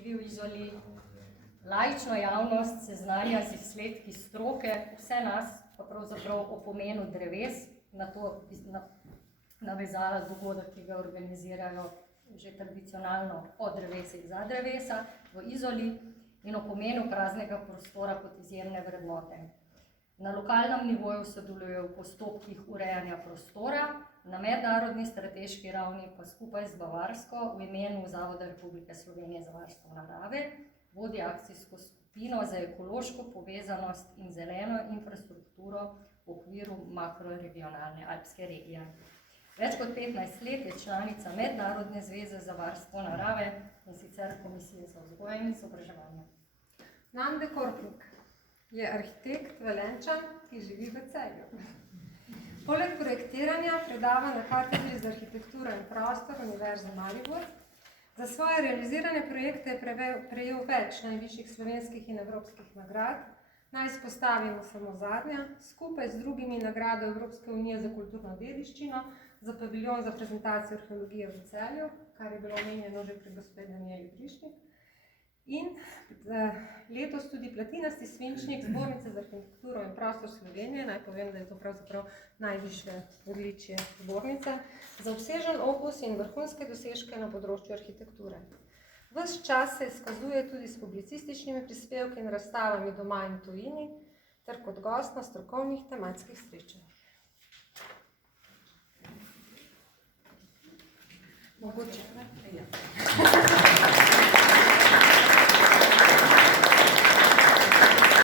živi v Izoli, laično javnost seznanja z izsledki stroke, vse nas pa pravzaprav o pomenu dreves, na to navezala dogodek, ki ga organizirajo že tradicionalno o drevesih za drevesa v Izoli in o pomenu praznega prostora kot izjemne vrednote. Na lokalnem nivoju sodelujejo v postopkih urejanja prostora, na mednarodni strateški ravni pa skupaj z Bavarsko v imenu Zavoda Republike Slovenije za varstvo narave vodi akcijsko skupino za ekološko povezanost in zeleno infrastrukturo v okviru makroregionalne alpske regije. Več kot 15 let je članica Mednarodne zveze za varstvo narave in sicer Komisije za vzgojo in izobraževanje. Nande Korpnik je arhitekt Velenjčan, ki živi v Celju. Poleg projektiranja predava na katedri za arhitekturo in prostor Univerze Maribor. Za svoje realizirane projekte je prejel več najvišjih slovenskih in evropskih nagrad. Naj izpostavimo samo zadnja, skupaj z drugimi nagrado Evropske unije za kulturno dediščino, za paviljon za prezentacijo arheologije v Celju, kar je bilo omenjeno že pri gospe Danijeli Prišnik. In letos tudi platinasti svinčnik Zbornice za arhitekturo in prostor Slovenije, naj povem, da je to pravzaprav najvišje odličje zbornice, za obsežen opus in vrhunske dosežke na področju arhitekture. Ves čas se izkazuje tudi s publicističnimi prispevki in razstavami doma in tujini, ter kot gost na strokovnih tematskih srečanjih. Mogoče, ne? Ja.